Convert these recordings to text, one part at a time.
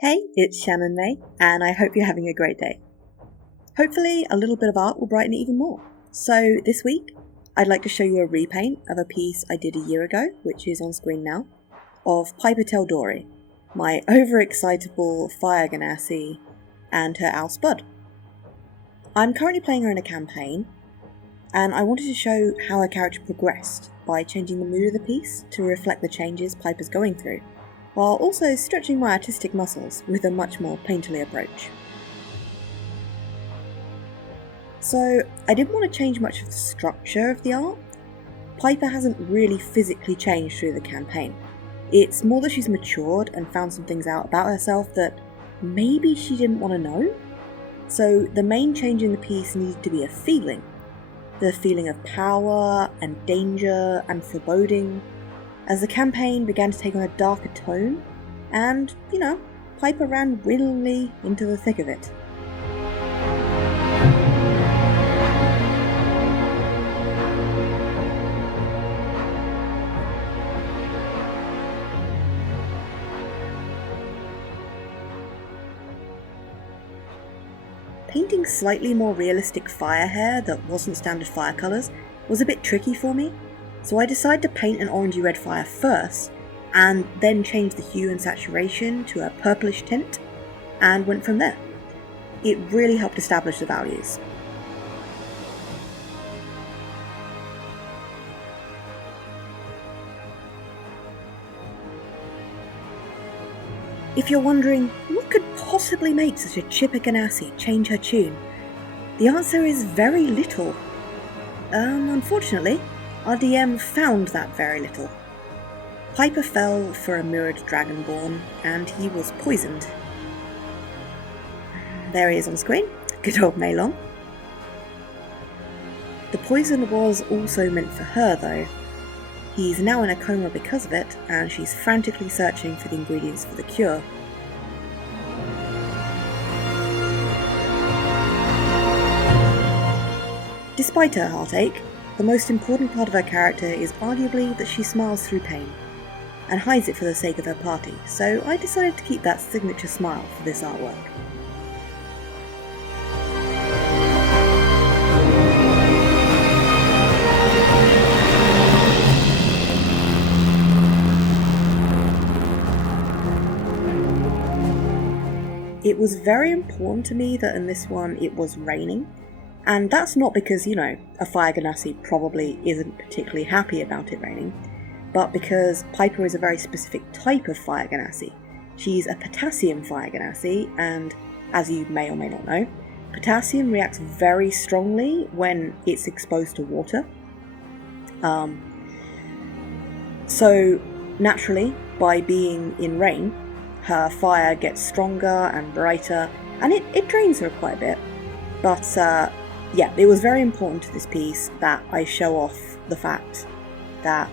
Hey, it's Shannon May, and I hope you're having a great day. Hopefully, a little bit of art will brighten it even more. So, this week, I'd like to show you a repaint of a piece I did a year ago, which is on screen now, of Piper Teldori, my overexcitable fire Genasi, and her owl Spud. I'm currently playing her in a campaign, and I wanted to show how her character progressed by changing the mood of the piece to reflect the changes Piper's going through, while also stretching my artistic muscles with a much more painterly approach. So, I didn't want to change much of the structure of the art. Piper hasn't really physically changed through the campaign. It's more that she's matured and found some things out about herself that maybe she didn't want to know. So the main change in the piece needed to be a feeling. The feeling of power and danger and foreboding, as the campaign began to take on a darker tone, and, Piper ran willingly into the thick of it. Painting slightly more realistic fire hair that wasn't standard fire colours was a bit tricky for me, so I decided to paint an orangey red fire first, and then change the hue and saturation to a purplish tint, and went from there. It really helped establish the values. If you're wondering, what could possibly make such a chipper Genasi change her tune? The answer is very little. Unfortunately, our DM found that very little. Piper fell for a mirrored dragonborn, and he was poisoned. There he is on screen, good old Maelon. The poison was also meant for her though. He's now in a coma because of it, and she's frantically searching for the ingredients for the cure. Despite her heartache, the most important part of her character is arguably that she smiles through pain, and hides it for the sake of her party, so I decided to keep that signature smile for this artwork. It was very important to me that in this one it was raining, and that's not because, a fire Genasi probably isn't particularly happy about it raining, but because Piper is a very specific type of fire Genasi. She's a POTASSIUM fire Genasi, and as you may or may not know, POTASSIUM reacts very strongly when it's exposed to water. So naturally, by being in rain, her fire gets stronger and brighter, and it drains her quite a bit. But it was very important to this piece that I show off the fact that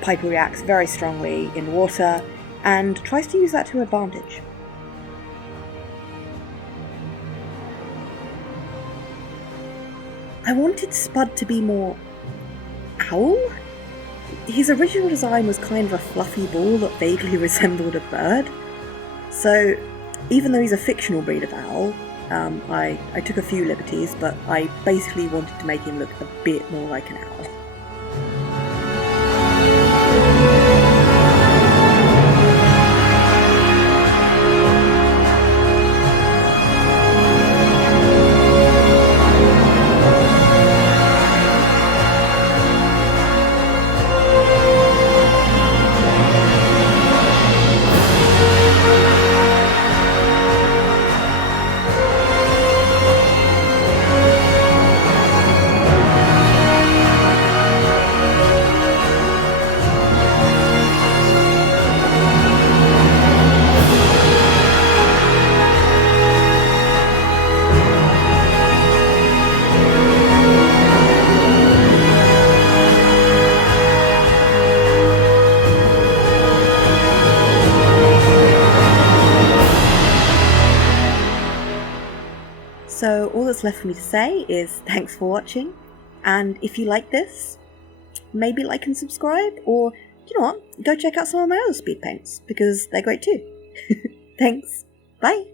Piper reacts very strongly in water and tries to use that to her advantage. I wanted Spud to be more owl. His original design was kind of a fluffy ball that vaguely resembled a bird. So, even though he's a fictional breed of owl, I took a few liberties, but I basically wanted to make him look a bit more like an owl. So all that's left for me to say is thanks for watching, and if you like this, maybe like and subscribe, or you know what, go check out some of my other speed paints, because they're great too. Thanks. Bye.